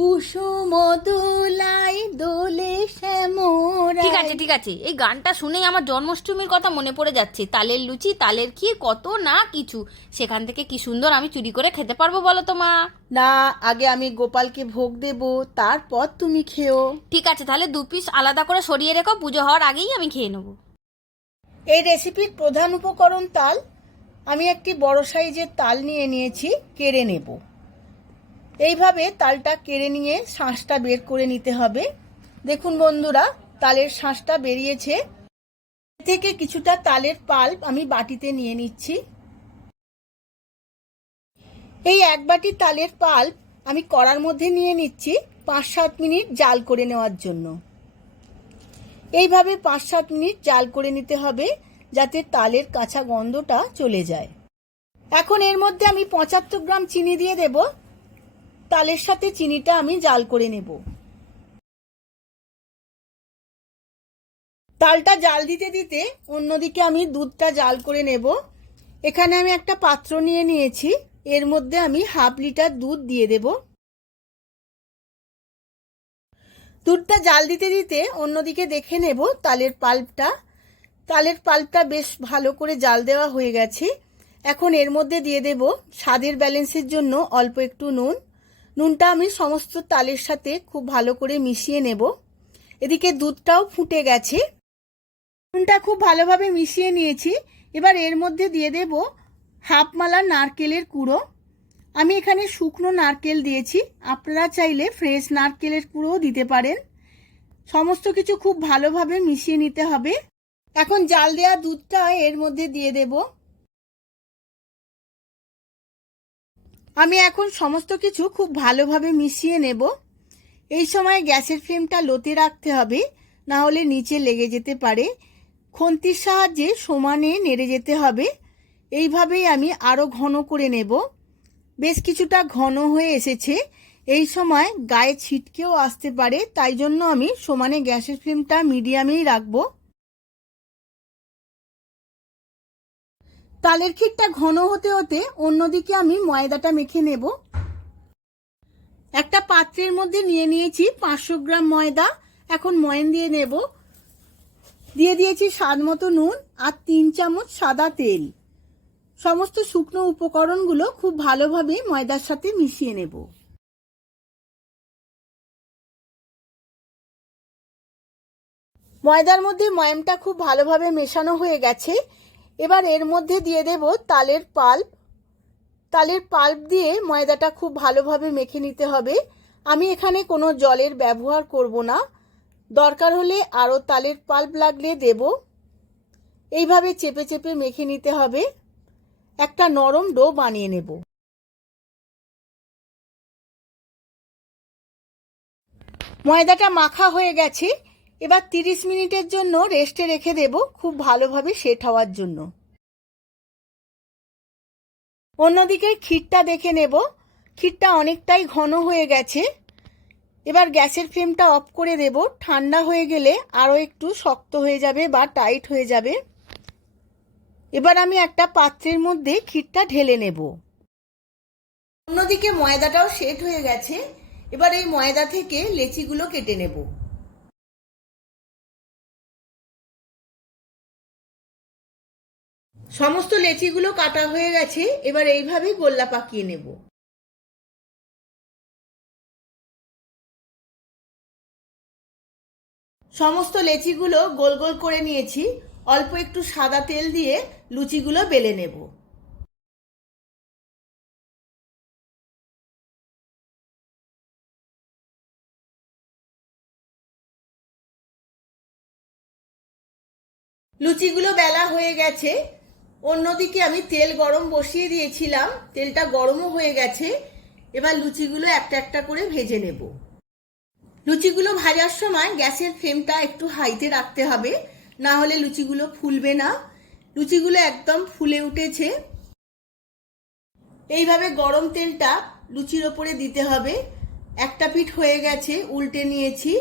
কুসুম দোলাই দোলে শ্যামরা ঠিক আছে ঠিক আছে। এই গানটা শুনেই আমার জন্মাষ্টমীর কথা মনে পড়ে যাচ্ছে। তালের লুচি তালের ক্ষীর কত না কিছু। সেখান থেকে কি সুন্দর আমি চুরি করে খেতে পারব বলো তো মা? না আগে আমি গোপালকে ভোগ দেব তারপর তুমি খেও। ঠিক আছে তাহলে দু পিস আলাদা করে সরিয়ে রেখো পুজো হওয়ার আগেই আমি খেয়ে নেব। এই রেসিপির প্রধান উপকরণ তাল। আমি একটি বড় সাইজের তাল নিয়ে নিয়েছি কেড়ে নেব। এইভাবে তালটা কেড়ে নিয়ে শাঁসটা বের করে নিতে হবে। দেখুন বন্ধুরা, তালের শাঁসটা বেরিয়েছে। এ থেকে কিছুটা তালের পাল্প আমি বাটিতে নিয়ে নিচ্ছি। এই এক বাটি তালের পাল্প আমি কড়ার মধ্যে নিয়ে নিচ্ছি পাঁচ সাত মিনিট জাল করে নেওয়ার জন্য। এইভাবে পাঁচ সাত মিনিট জাল করে নিতে হবে যাতে তালের কাঁচা গন্ধটা চলে যায়। এখন এর মধ্যে আমি পঁচাত্তর গ্রাম চিনি দিয়ে দেব। তালের সাথে চিনিটা আমি জাল করে নেব। তালটা জাল দিতে দিতে অন্যদিকে আমি দুধটা জাল করে নেব। এখানে আমি একটা পাত্র নিয়ে নিয়েছি। এর মধ্যে আমি হাফ লিটার দুধ দিয়ে দেবো। দুধটা জাল দিতে দিতে অন্যদিকে দেখে নেব তালের পাল্পটা। তালের পাল্পটা বেশ ভালো করে জাল দেওয়া হয়ে গেছে। এখন এর মধ্যে দিয়ে দেব স্বাদের ব্যালেন্সের জন্য অল্প একটু নুন। নুনটা আমি সমস্ত তালের সাথে খুব ভালো করে মিশিয়ে নেব। এদিকে দুধটাও ফুটে গেছে। নুনটা খুব ভালোভাবে মিশিয়ে নিয়েছি। এবার এর মধ্যে দিয়ে দেব হাফ মালা নারকেলের কুড়ো। আমি এখানে শুকনো নারকেল দিয়েছি। আপনারা চাইলে ফ্রেশ নারকেলের কুড়োও দিতে পারেন। সমস্ত কিছু খুব ভালোভাবে মিশিয়ে নিতে হবে। এখন জাল দেওয়া দুধটা এর মধ্যে দিয়ে দেব। আমি এখন সমস্ত কিছু খুব ভালোভাবে মিশিয়ে নেব। এই সময় গ্যাসের ফ্লেমটা লোতে রাখতে হবে না হলে নিচে লেগে যেতে পারে। খন্তির সাহায্যে সমানে নেড়ে যেতে হবে। এইভাবেই আমি আরও ঘন করে নেব। বেশ কিছুটা ঘন হয়ে এসেছে। এই সময় গায়ে ছিটকেও আসতে পারে, তাই জন্য আমি সমানে গ্যাসের ফ্লেমটা মিডিয়ামেই রাখব। তালের ক্ষীরটা ঘন হতে হতে অন্যদিকে আমি ময়দাটা মেখে নেব। একটা পাত্রের মধ্যে নিয়ে নিয়েছি পাঁচশো গ্রাম ময়দা। এখন ময়ন দিয়ে নেব। দিয়ে দিয়েছি স্বাদ মতো নুন আর তিন চামচ সাদা তেল। সমস্ত শুকনো উপকরণগুলো খুব ভালোভাবে ময়দার সাথে মিশিয়ে নেব। ময়দার মধ্যে ময়ামটা খুব ভালোভাবে মেশানো হয়ে গেছে। এবার এর মধ্যে দিয়ে দেব তালের পাল্প। তালের পাল্প দিয়ে ময়দাটা খুব ভালোভাবে মেখে নিতে হবে। আমি এখানে কোনো জলের ব্যবহার করব না। দরকার হলে আরও তালের পাল্প লাগলে দেব। এইভাবে চেপে চেপে মেখে নিতে হবে। একটা নরম ডো বানিয়ে নেব। ময়দাটা মাখা হয়ে গেছে। এবার তিরিশ মিনিটের জন্য রেস্টে রেখে দেব খুব ভালোভাবে সেট হওয়ার জন্য। অন্যদিকে ক্ষীরটা দেখে নেব। ক্ষীরটা অনেকটাই ঘন হয়ে গেছে। এবার গ্যাসের ফ্লেমটা অফ করে দেব। ঠান্ডা হয়ে গেলে আরও একটু শক্ত হয়ে যাবে বা টাইট হয়ে যাবে। এবার আমি একটা পাত্রের মধ্যে ক্ষীরটা ঢেলে নেব। অন্যদিকে ময়দাটাও সেট হয়ে গেছে। এবার এই ময়দা থেকে লেচিগুলো কেটে নেব। সমস্ত লেচিগুলো কাটা হয়ে গেছে, এবার এইভাবেই গোল্লা পাকিয়ে নেব। সমস্ত লেচিগুলো গোল গোল করে নিয়েছি, অল্প একটু সাদা তেল দিয়ে লুচিগুলো বেলে নেব। লুচিগুলো বেলা হয়ে গেছে অন্যদিকে আমি তেল গরম বসিয়ে দিয়েছিলাম, তেলটা গরমও হয়ে গেছে, এবার লুচিগুলো একটা একটা করে ভেজে নেব। লুচিগুলো ভাজার সময় গ্যাসের ফ্লেমটা একটু হাইতে রাখতে হবে, না হলে লুচিগুলো ফুলবে না। লুচিগুলো একদম ফুলে উঠেছে। এইভাবে গরম তেলটা লুচির ওপরে দিতে হবে। একটা পিঠ হয়ে গেছে, উল্টে নিয়েছি।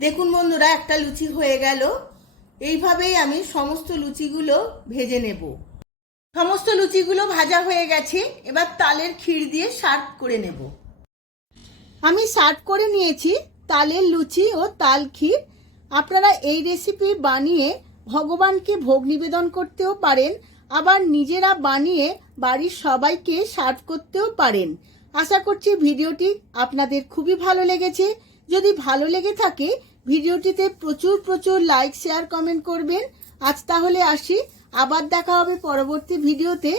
দেখুন বন্ধুরা, একটা লুচি হয়ে গেল। এইভাবেই আমি সমস্ত লুচিগুলো ভেজে নেব। সমস্ত লুচিগুলো ভাজা হয়ে গেছে, এবার তালের ক্ষীর দিয়ে সার্ভ করে নেব। আমি সার্ভ করে নিয়েছি তালের লুচি ও তাল ক্ষীর। আপনারা এই রেসিপি বানিয়ে ভগবানকে ভোগ নিবেদন করতেও পারেন, আবার নিজেরা বানিয়ে বাড়ির সবাইকে সার্ভ করতেও পারেন। আশা করছি ভিডিওটি আপনাদের খুবই ভালো লেগেছে। যদি ভালো লেগে থাকে ভিডিওটিতে প্রচুর প্রচুর লাইক শেয়ার কমেন্ট করবেন। আজ তাহলে আসি। আবার দেখা হবে পরবর্তী ভিডিওতে।